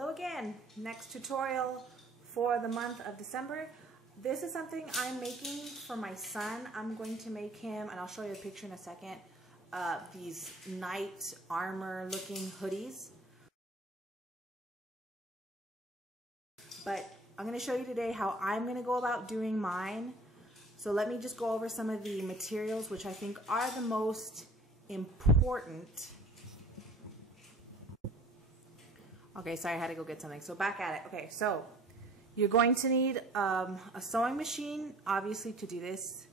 Hello again. Next tutorial for the month of December. This is something I'm making for my son. I'm going to make him, and I'll show you a picture in a second, these knight armor looking hoodies. But I'm going to show you today how I'm going to go about doing mine. So let me just go over some of the materials which I think are the most important. Okay, sorry, I had to go get something. So back at it. Okay, so you're going to need a sewing machine, obviously, to do this.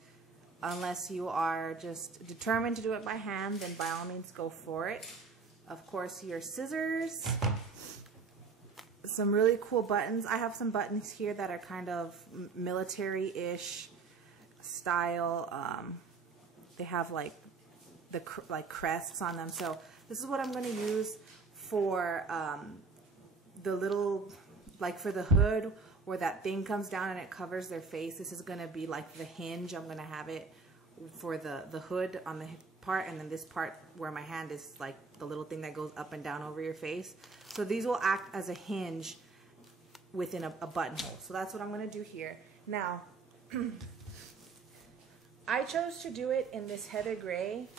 Unless you are just determined to do it by hand, then by all means go for it. Of course, your scissors, some really cool buttons. I have some buttons here that are kind of military-ish style. They have like the crests on them. So this is what I'm going to use for the little, like for the hood where that thing comes down and it covers their face. This is going to be like the hinge. I'm going to have it for the hood on the part, and then this part where my hand is like the little thing that goes up and down over your face. So these will act as a hinge within a buttonhole. So that's what I'm going to do here. Now, I chose to do it in this heather gray.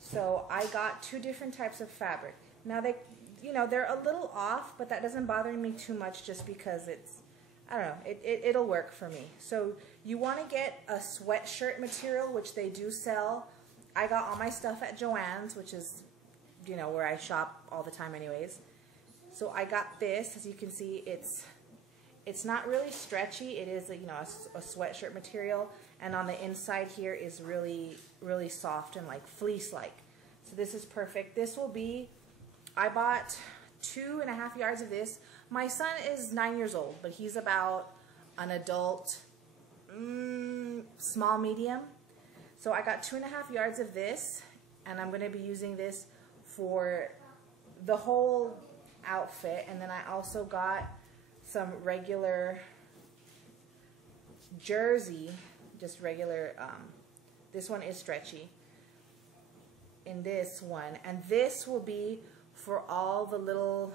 So I got two different types of fabric. Now they're a little off, but that doesn't bother me too much just because it's, I don't know, it'll work for me. So you want to get a sweatshirt material, which they do sell. I got all my stuff at Joann's, which is, you know, where I shop all the time anyways. So I got this. As you can see, it's not really stretchy. It is, you know, a sweatshirt material, and on the inside here is really, really soft and like fleece-like. So this is perfect. This will be, I bought 2.5 yards of this. My son is 9 years old, but he's about an adult, small medium. So I got 2.5 yards of this, and I'm going to be using this for the whole outfit. And then I also got some regular jersey, just regular, this one is stretchy in this one, and this will be for all the little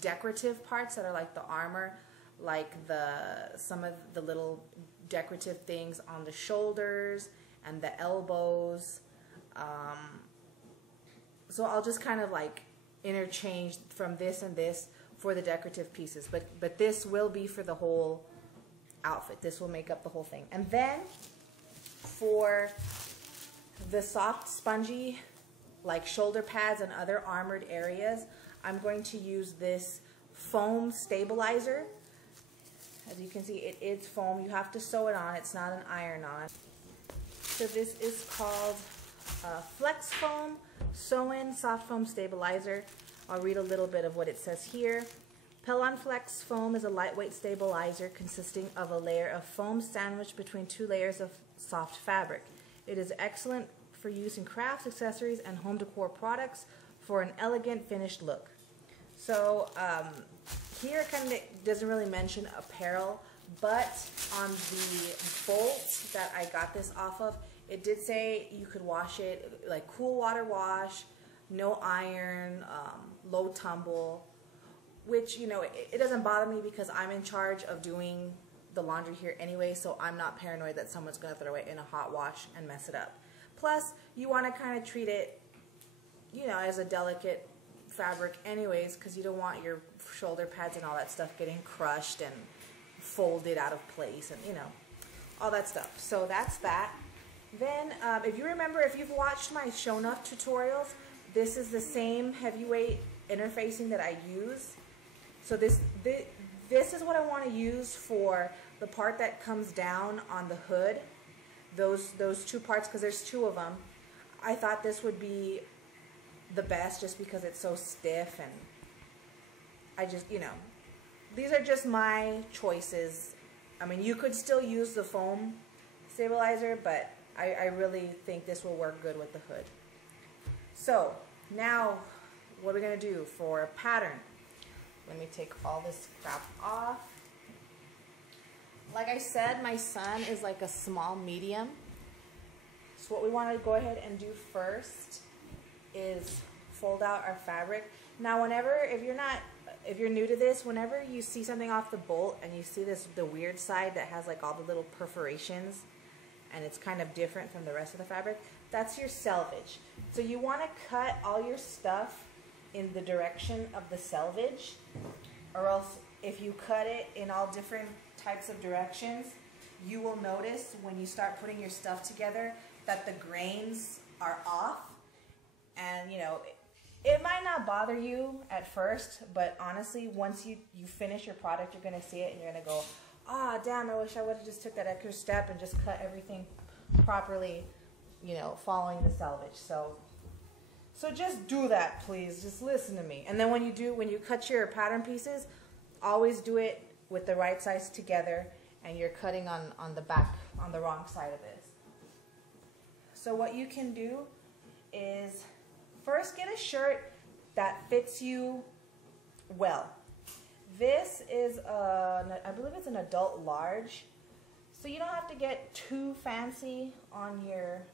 decorative parts that are like the armor, like some of the little decorative things on the shoulders and the elbows. So I'll just kind of like interchange from this and this for the decorative pieces, but this will be for the whole outfit. This will make up the whole thing. And then for the soft spongy like shoulder pads and other armored areas, I'm going to use this foam stabilizer. As you can see, it is foam. You have to sew it on. It's not an iron-on. So this is called Flex Foam Sew-In Soft Foam Stabilizer. I'll read a little bit of what it says here. Pelon Flex Foam is a lightweight stabilizer consisting of a layer of foam sandwiched between two layers of soft fabric. It is excellent for use in crafts, accessories, and home decor products for an elegant finished look. So here it kind of doesn't really mention apparel, but on the bolt that I got this off of, it did say you could wash it like cool water wash, no iron, low tumble, which, you know, it doesn't bother me because I'm in charge of doing the laundry here anyway, so I'm not paranoid that someone's going to throw it in a hot wash and mess it up. Plus, you want to kind of treat it, you know, as a delicate fabric anyways, because you don't want your shoulder pads and all that stuff getting crushed and folded out of place and, you know, all that stuff. So that's that. Then, if you remember, if you've watched my show enough tutorials, this is the same heavyweight interfacing that I use. So this is what I want to use for the part that comes down on the hood. Those two parts, because there's two of them. I thought this would be the best just because it's so stiff, and I just, you know, these are just my choices. I mean, you could still use the foam stabilizer, but I really think this will work good with the hood. So now what are we going to do for a pattern? Let me take all this crap off. Like I said, my son is like a small medium. So what we want to go ahead and do first is fold out our fabric. Now if you're not if you're new to this, whenever you see something off the bolt and you see the weird side that has like all the little perforations and it's kind of different from the rest of the fabric, that's your selvage. So you want to cut all your stuff in the direction of the selvage, or else if you cut it in all different types of directions, you will notice when you start putting your stuff together that the grains are off. And you know, it might not bother you at first, but honestly, once you finish your product, you're going to see it and you're going to go, ah, damn, I wish I would have just took that extra step and just cut everything properly, you know, following the selvage. So just do that, please. Just listen to me. And then when you cut your pattern pieces, always do it with the right sides together, and you're cutting on the back, on the wrong side of this. So what you can do is first get a shirt that fits you well. This is, I believe it's an adult large, so you don't have to get too fancy on your,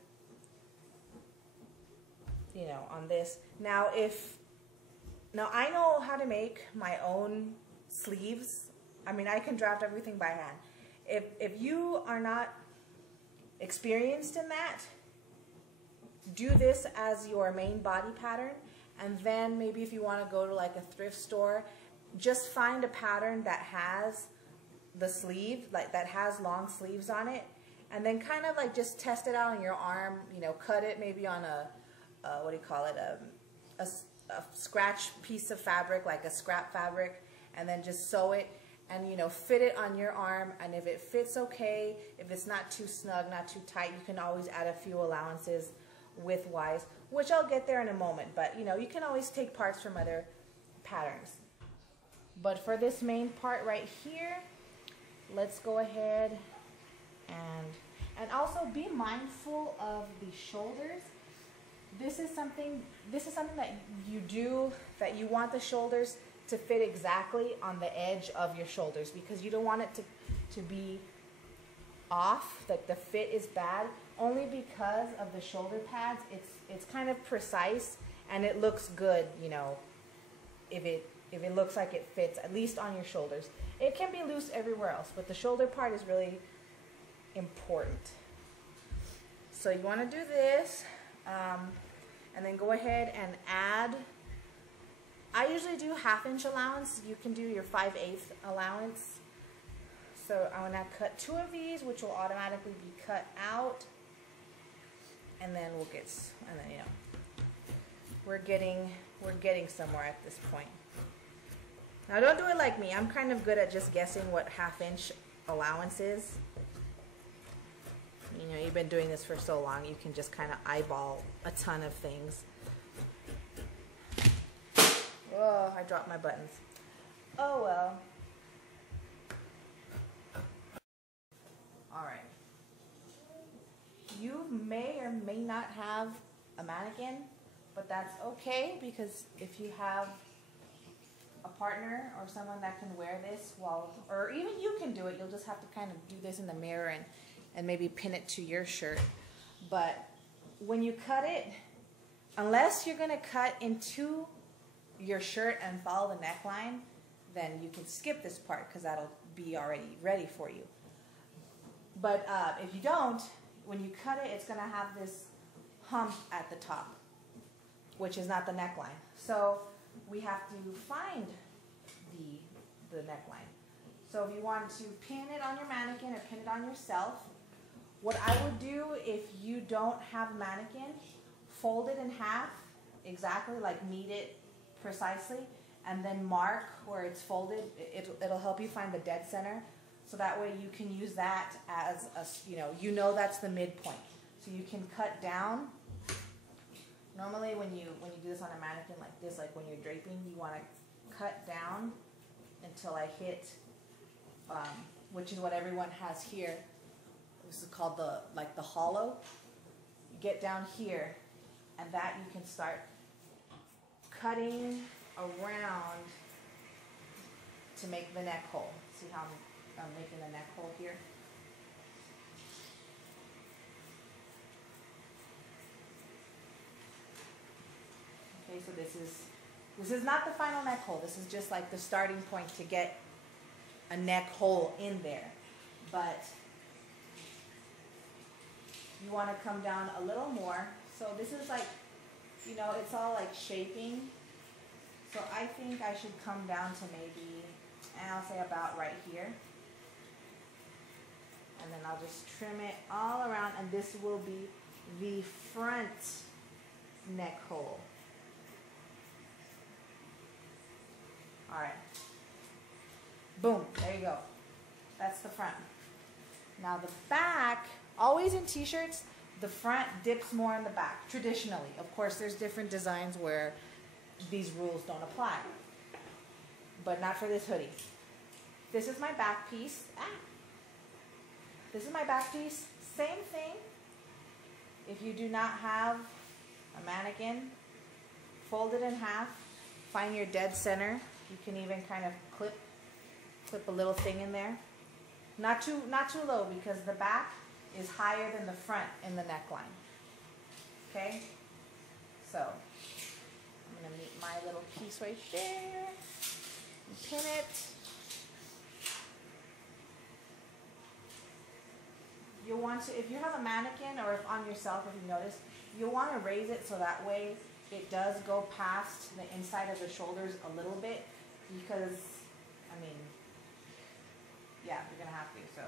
you know, on this. Now I know how to make my own sleeves. I mean, I can draft everything by hand. If you are not experienced in that, do this as your main body pattern, and then maybe if you want to go to like a thrift store, just find a pattern that has the sleeve, like that has long sleeves on it, and then kind of like just test it out on your arm, you know, cut it maybe on a what do you call it, a scratch piece of fabric, like a scrap fabric, and then just sew it and, you know, fit it on your arm. And if it fits okay, if it's not too snug, not too tight, you can always add a few allowances width-wise, which I'll get there in a moment. But, you know, you can always take parts from other patterns. But for this main part right here, let's go ahead and also be mindful of the shoulders. This is something that you do, that you want the shoulders to fit exactly on the edge of your shoulders, because you don't want it to be off, like the fit is bad, only because of the shoulder pads. It's kind of precise and it looks good, you know, if it looks like it fits, at least on your shoulders. It can be loose everywhere else, but the shoulder part is really important. So you want to do this, and then go ahead and add, I usually do 1/2 inch allowance. You can do your 5/8 allowance. So I'm going to cut 2 of these, which will automatically be cut out. And then we'll get, and then, you know, we're getting somewhere at this point. Now don't do it like me. I'm kind of good at just guessing what 1/2 inch allowance is. You know, you've been doing this for so long, you can just kind of eyeball a ton of things. Oh, I dropped my buttons. Oh well. Alright. You may or may not have a mannequin, but that's okay, because if you have a partner or someone that can wear this, or even you can do it, you'll just have to kind of do this in the mirror and maybe pin it to your shirt. But when you cut it, unless you're going to cut into your shirt and follow the neckline, then you can skip this part because that'll be already ready for you. But if you don't, when you cut it, it's going to have this hump at the top, which is not the neckline. So we have to find the neckline. So if you want to pin it on your mannequin or pin it on yourself, what I would do if you don't have a mannequin, fold it in half, exactly, like meet it precisely, and then mark where it's folded. It'll help you find the dead center, so that way you can use that as a, you know that's the midpoint. So you can cut down. Normally when you do this on a mannequin like this, like when you're draping, you want to cut down until I hit, which is what everyone has here. This is called the hollow. You get down here, and that you can start cutting around to make the neck hole. See how I'm making the neck hole here? Okay, so this is This is not the final neck hole. This is just like the starting point to get a neck hole in there. But you want to come down a little more. So this is like, you know, it's all like shaping. So I think I should come down to maybe, and I'll say about right here. And then I'll just trim it all around, and this will be the front neck hole. All right. Boom, there you go. That's the front. Now the back, always in t-shirts, the front dips more in the back, traditionally. Of course, there's different designs where these rules don't apply, but not for this hoodie. This is my back piece. This is my back piece. Same thing. If you do not have a mannequin, fold it in half, find your dead center. You can even kind of clip a little thing in there. Not too low, because the back is higher than the front in the neckline. Okay? So I'm gonna meet my little piece right there and pin it. You'll want to, if you have a mannequin or if on yourself, if you notice, you'll want to raise it so that way it does go past the inside of the shoulders a little bit, because, I mean, yeah, you're going to have to, so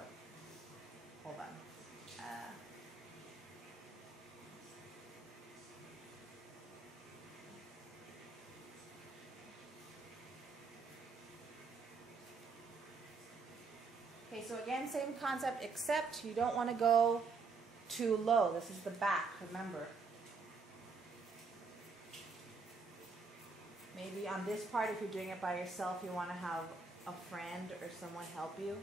hold on. Okay, so again, same concept, except you don't want to go too low. This is the back, remember. Maybe on this part, if you're doing it by yourself, you want to have a friend or someone help you.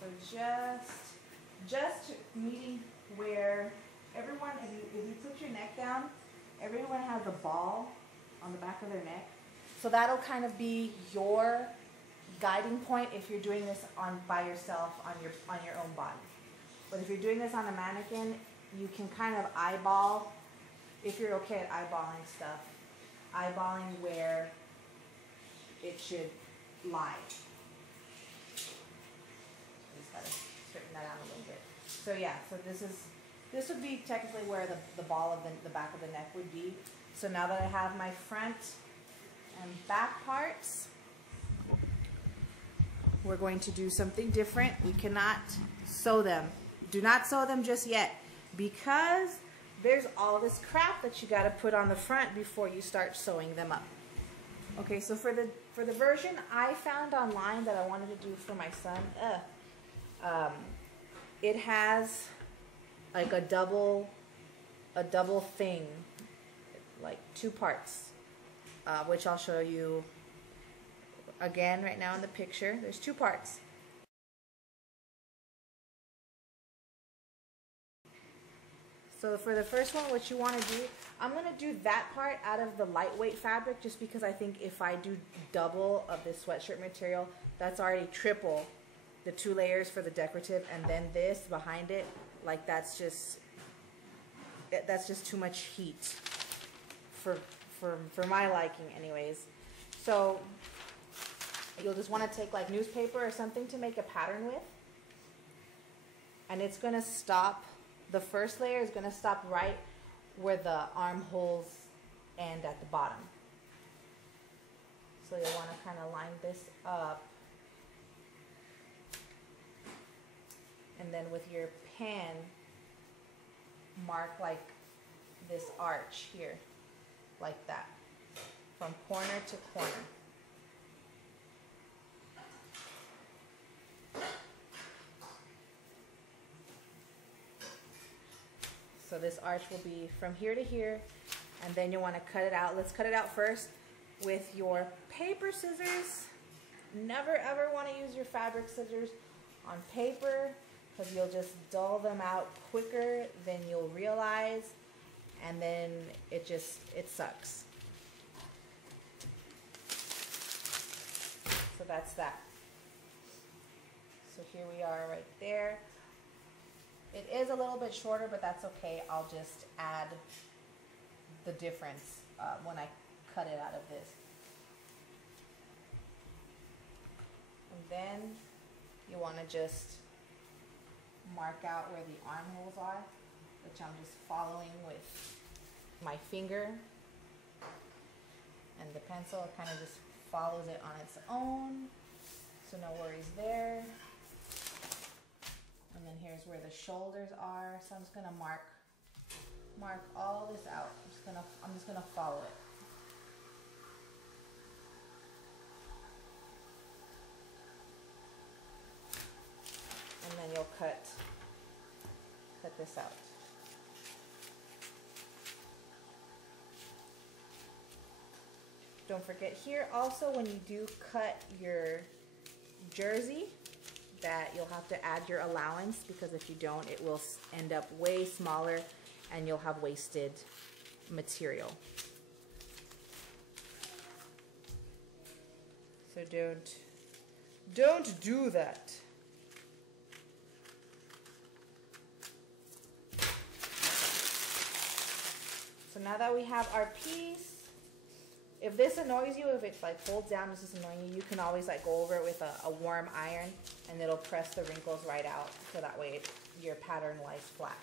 So just meeting where everyone, if you put your neck down, everyone has a ball on the back of their neck. So that'll kind of be your guiding point if you're doing this by yourself on your own body. But if you're doing this on a mannequin, you can kind of eyeball, if you're okay at eyeballing stuff, eyeballing where it should lie. Just gotta straighten that out a little bit. So yeah, so this would be technically where the ball of the back of the neck would be. So now that I have my front and back parts, we're going to do something different. We cannot sew them. Do not sew them just yet, because there's all this crap that you got to put on the front before you start sewing them up. Okay, so for the version I found online that I wanted to do for my son, it has like a double thing, like 2 parts, which I'll show you again right now in the picture. There's 2 parts. So for the first one, what you want to do, I'm going to do that part out of the lightweight fabric, just because I think if I do double of this sweatshirt material, that's already triple the 2 layers for the decorative, and then this behind it, like that's just too much heat for my liking anyways. So you'll just want to take like newspaper or something to make a pattern with, and it's going to stop. The first layer is going to stop right where the armholes end at the bottom. So you'll want to kind of line this up. And then with your pen, mark like this arch here, like that, from corner to corner. So this arch will be from here to here, and then you want to cut it out. Let's cut it out first with your paper scissors. Never ever want to use your fabric scissors on paper, because you'll just dull them out quicker than you'll realize, and then it sucks. So that's that. So here we are right there. It is a little bit shorter, but that's okay. I'll just add the difference when I cut it out of this. And then you want to just mark out where the armholes are, which I'm just following with my finger. And the pencil kind of just follows it on its own, so no worries there. And then here's where the shoulders are. So I'm just gonna mark all this out. I'm just gonna follow it. And then you'll cut this out. Don't forget here also, when you do cut your jersey, that you'll have to add your allowance, because if you don't, it will end up way smaller and you'll have wasted material. So don't do that. So now that we have our piece, if this annoys you, if it's like folds down, this is annoying you, you can always like go over it with a warm iron and it'll press the wrinkles right out, so that way your pattern lies flat.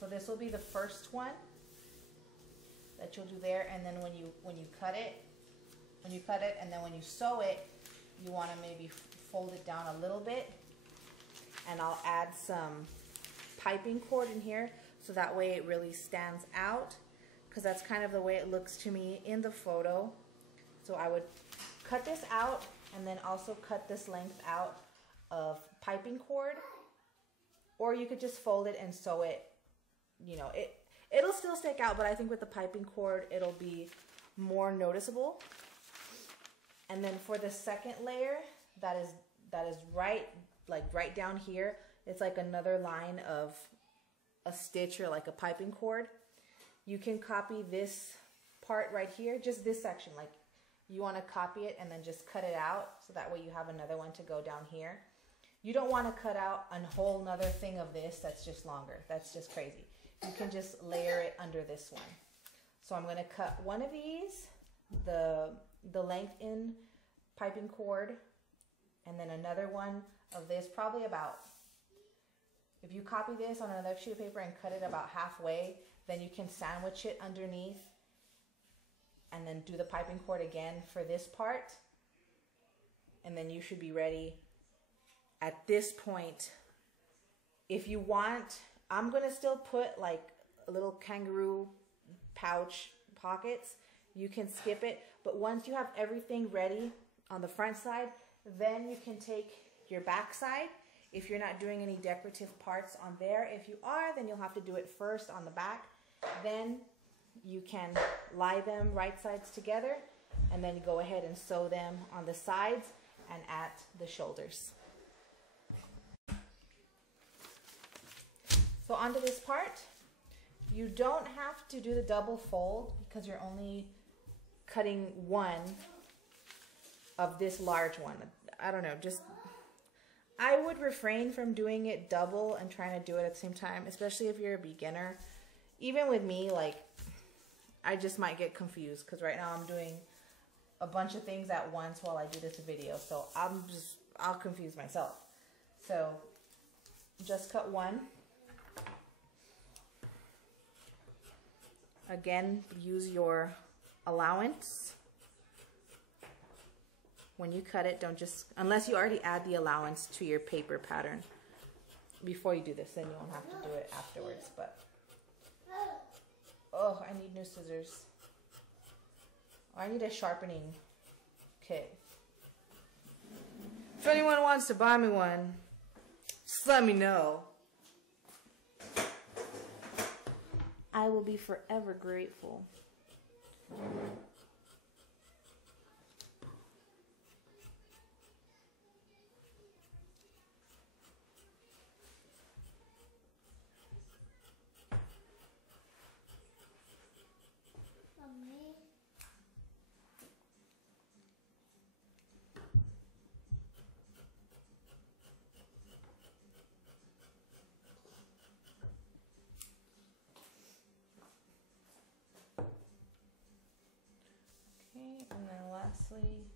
So this will be the first one that you'll do there, and then when you cut it and then when you sew it, you want to maybe fold it down a little bit, and I'll add some piping cord in here so that way it really stands out, because that's kind of the way it looks to me in the photo. So I would cut this out and then also cut this length out of piping cord, or you could just fold it and sew it. You know, it'll still stick out, but I think with the piping cord it'll be more noticeable. And then for the second layer, that is right down here, it's like another line of a stitch or like a piping cord. You can copy this part right here, just this section, like you want to copy it and then just cut it out, so that way you have another one to go down here. You don't want to cut out a whole nother thing of this that's just longer. That's just crazy. You can just layer it under this one. So I'm going to cut one of these, the length in piping cord, and then another one of this, probably about, if you copy this on another sheet of paper and cut it about halfway, then you can sandwich it underneath and then do the piping cord again for this part. And then you should be ready at this point. If you want, I'm gonna still put like a little kangaroo pouch pockets. You can skip it, but once you have everything ready on the front side, then you can take your back side. If you're not doing any decorative parts on there, if you are, then you'll have to do it first on the back. Then you can lie them right sides together and then go ahead and sew them on the sides and at the shoulders. So onto this part, you don't have to do the double fold because you're only cutting one of this large one. I don't know, just I would refrain from doing it double and trying to do it at the same time, especially if you're a beginner. Even with me, like, I just might get confused because right now I'm doing a bunch of things at once while I do this video. So I'll confuse myself. So just cut one. Again, use your allowance. When you cut it, don't just, unless you already add the allowance to your paper pattern before you do this, then you won't have to do it afterwards. But oh, I need new scissors. Oh, I need a sharpening kit. If anyone wants to buy me one, just let me know. I will be forever grateful. lastly,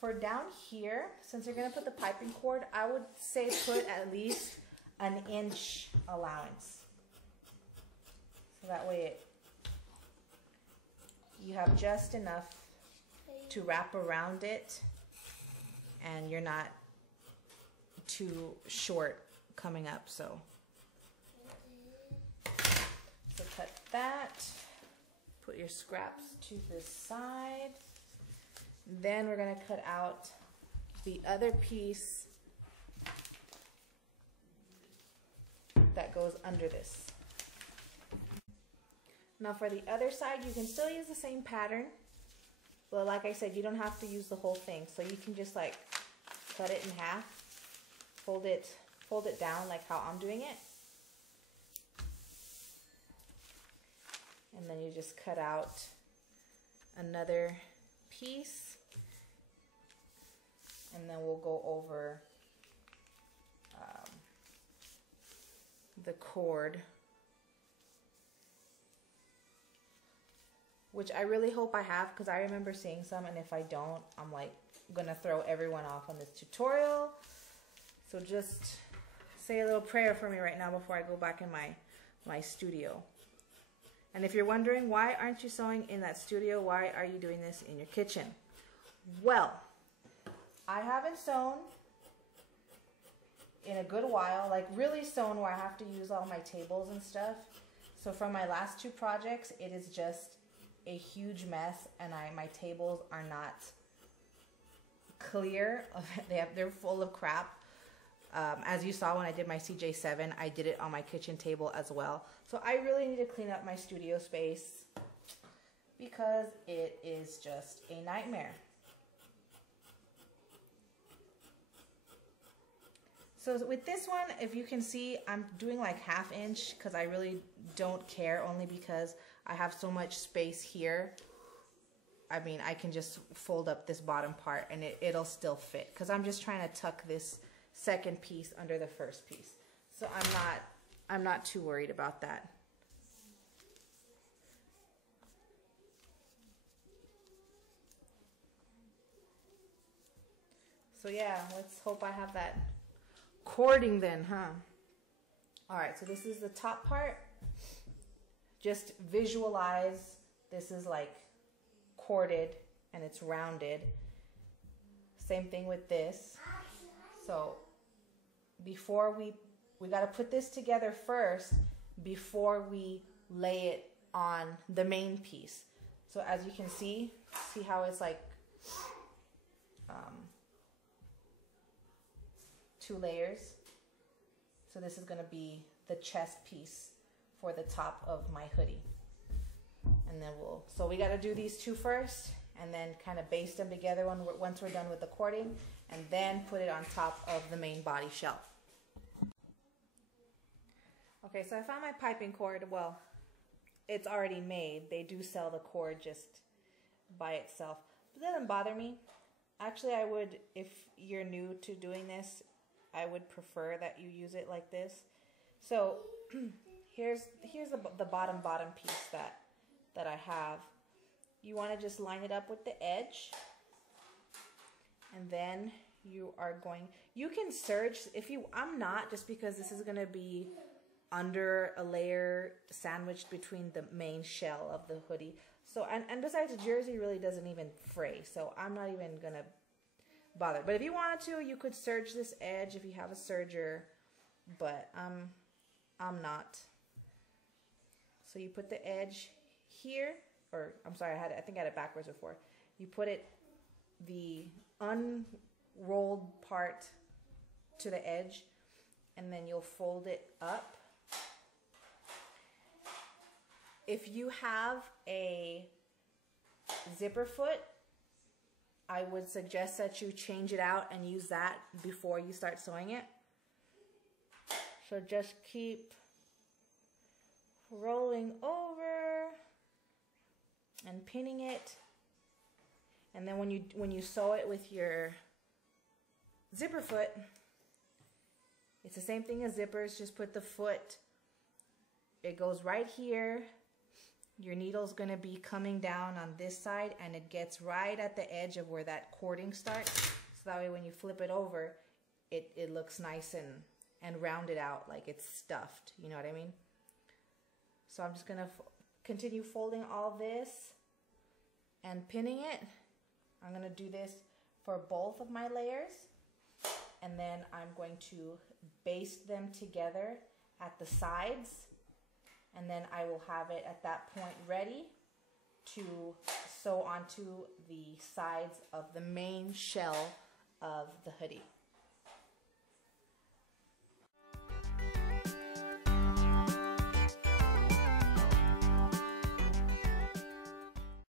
for down here, since you're going to put the piping cord, I would say put at least an inch allowance. So that way you have just enough to wrap around it and you're not too short coming up. So cut that, put your scraps to the side. Then we're going to cut out the other piece that goes under this. Now for the other side, you can still use the same pattern, but like I said, you don't have to use the whole thing. So you can just like cut it in half, fold it down like how I'm doing it. And then you just cut out another piece, and then we'll go over the cord, which I really hope I have, because I remember seeing some, and if I don't, I'm like gonna throw everyone off on this tutorial. So just say a little prayer for me right now before I go back in my studio. And if you're wondering, why aren't you sewing in that studio? Why are you doing this in your kitchen? Well, I haven't sewn in a good while, like really sewn where I have to use all my tables and stuff. So for my last two projects, it is just a huge mess, and my tables are not clear. They're full of crap. As you saw when I did my CJ7, I did it on my kitchen table as well. So I really need to clean up my studio space because it is just a nightmare. So with this one, if you can see, I'm doing like 1/2 inch because I really don't care, only because I have so much space here. I mean, I can just fold up this bottom part and it'll still fit, because I'm just trying to tuck this second piece under the first piece. So I'm not too worried about that. So yeah, let's hope I have that cording then, huh? All right, so this is the top part. Just visualize this is like corded and it's rounded. Same thing with this. So before we got to put this together first before we lay it on the main piece. So as you can see how it's like 2 layers. So this is going to be the chest piece for the top of my hoodie. And then so we got to do these 2 first, and then kind of baste them together once we're done with the cording, and then put it on top of the main body shelf. Okay, so I found my piping cord. Well, it's already made. They do sell the cord just by itself. But it doesn't bother me. Actually, I would, if you're new to doing this, I would prefer that you use it like this. So here's the bottom piece that I have. You want to just line it up with the edge, and then you can serge I'm not, just because this is going to be under a layer sandwiched between the main shell of the hoodie. So, and besides, the jersey really doesn't even fray, so I'm not even going to bother. But if you wanted to, you could serge this edge if you have a serger, but I'm not. So you put the edge here, or I'm sorry, I think I had it backwards before. You put the unrolled part to the edge, and then you'll fold it up. If you have a zipper foot, I would suggest that you change it out and use that before you start sewing it. So just keep rolling over and pinning it. And then when you sew it with your zipper foot, it's the same thing as zippers, just put the foot, it goes right here, your needle's gonna be coming down on this side, and it gets right at the edge of where that cording starts. So that way when you flip it over, it looks nice and rounded out, like it's stuffed, you know what I mean? So I'm just gonna continue folding all this and pinning it. I'm gonna do this for both of my layers, and then I'm going to baste them together at the sides, and then I will have it at that point ready to sew onto the sides of the main shell of the hoodie.